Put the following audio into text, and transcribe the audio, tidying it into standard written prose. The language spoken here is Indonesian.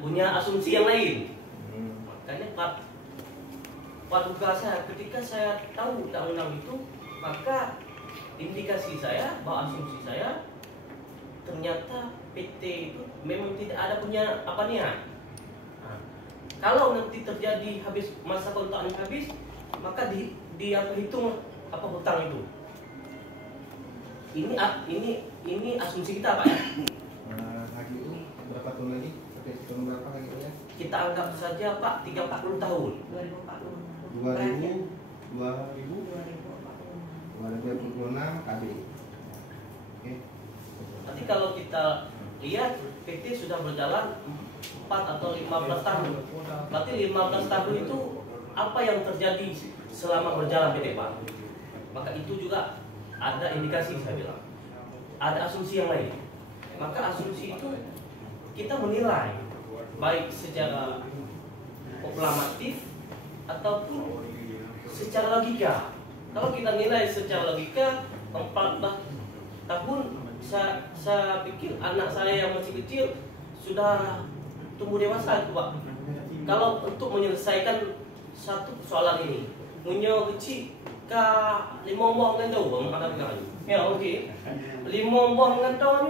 punya asumsi yang lain. Makanya pada duga saya ketika saya tahu undang-undang itu, maka indikasi saya bahwa asumsi saya ternyata PT itu memang tidak ada punya apa niat. Nah, kalau nanti terjadi habis masa kontraknya habis, maka hitung apa hutang itu. Ini asumsi kita, Pak ya. Lagi itu berapa tahun lagi? Sampai tahun berapa lagi ya? Kita anggap saja Pak 30 tahun. 2026 KB. Oke. Nanti kalau kita lihat PT sudah berjalan 4 atau 15 tahun. Berarti 15 tahun itu apa yang terjadi selama berjalan PT Pak? Maka itu juga ada indikasi saya bilang. Ada asumsi yang lain. Maka asumsi itu kita menilai baik secara proklamatif ataupun secara logika. Kalau kita nilai secara logika 14 tahun, saya pikir anak saya yang masih kecil sudah tumbuh dewasa itu Pak. Kalau untuk menyelesaikan satu persoalan ini, punya kecil ka 5 buah dengan daun ada kan? Ya okey. 5 buah dengan daun